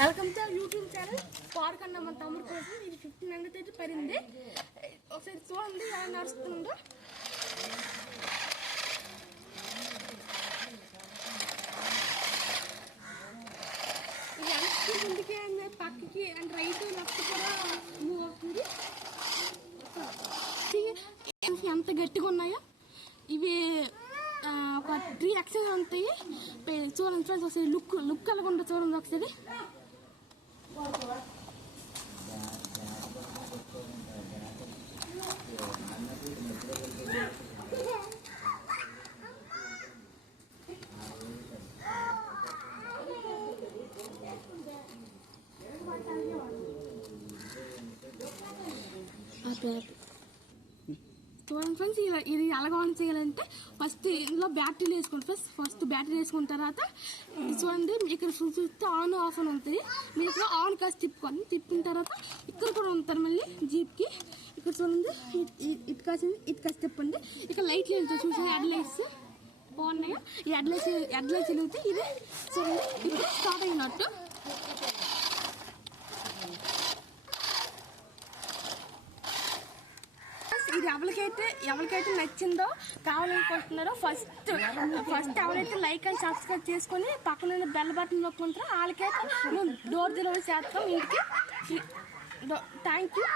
Welcome to YouTube channel park అన్న మన తమ్ముడు కోసం ఇది 1500 అయితే పడింది. ఒకసారి చూడండి ఎలా నడుస్తుందో. ఇది అన్ని ముందుకే పక్కకి అండ్ రైట్ లెఫ్ట్ కూడా మూవ్ అవుతుంది. ఎంత గట్టిగా ఉన్నాయో ఇవి ఒక 3x ఉంటాయి. చూడండి ఫ్రెండ్స్ ఒకసారి లుక్ అలాగుంటుంది చూడండి ఒకసారి. చూడండి ఫ్రెండ్స్ ఇది అలాగ ఆన్ చేయాలంటే ఫస్ట్ ఇందులో బ్యాటరీలు వేసుకోండి ఫ్రెండ్స్. ఫస్ట్ బ్యాటరీ వేసుకున్న తర్వాత చూడండి ఇక్కడ చూస్తే ఆన్ ఆఫ్ అని ఉంటుంది. మీరు ఇక్కడ ఆన్ కాసి తిప్పిన తర్వాత ఇక్కడ కూడా ఉంటారు మళ్ళీ జీప్కి. ఇక్కడ చూడండి ఇటు కాసి తిప్పండి. ఇక్కడ లైట్లు వెళ్తాయి చూసి హెడ్ లైట్స్ బాగున్నాయో ఈ హెడ్ లైట్స్ వెలిగితే ఇది చూడండి ఇప్పుడు స్టార్ట్ అయినట్టు. ఇది ఎవరికైతే నచ్చిందో కావాలనుకుంటున్నారో ఫస్ట్ ఎవరైతే లైక్ అండ్ సబ్స్క్రైబ్ చేసుకొని పక్కన బెల్ బటన్ నొక్కుంటారో వాళ్ళకైతే డోర్ డెలివరీ చేస్తాం ఇంటికి. Thank you.